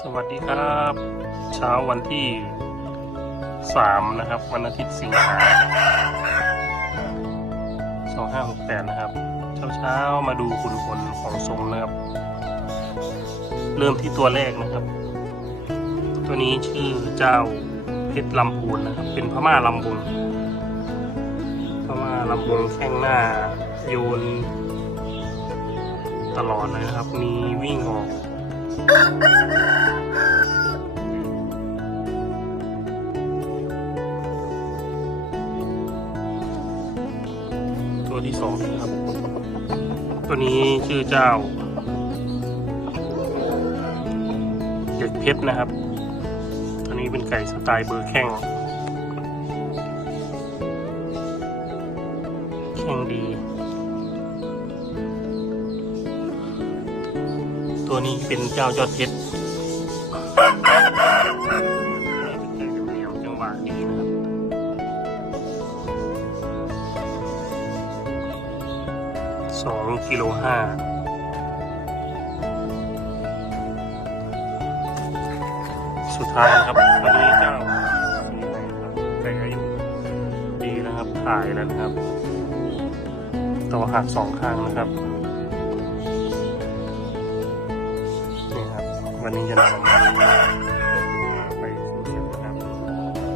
สวัสดีครับ เช้าวันที่สามนะครับ วันอาทิตย์สิงหาสองห้าหกแปดนะครับ เช้าเช้าๆมาดูขุนขนของทรงนะครับ เริ่มที่ตัวแรกนะครับ ตัวนี้ชื่อเจ้าเพชรลำพูนนะครับ เป็นพม่าลำบุงพม่าลำบุงแข้งหน้าโยนตลอดเลยนะครับ มีวิ่งออก ตัวที่สองนะครับ ตัวนี้ชื่อเจ้า เด็กเพชรนะครับ ตัวนี้เป็นไก่สไตล์เบอร์แข้งแข้งดี ตัวนี้เป็นเจ้ายอดเพชร สองกิโลห้าสุดท้ายนะครับวันนี้เจ้าสีไหนครับแต่อายุดีนะครับถ่ายแล้วครับ ต่อหักสองข้างนะครับนี่ครับ วันนี้จะนำไปสู่เสร็จนะครับ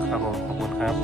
ครับผมขอบคุณครับ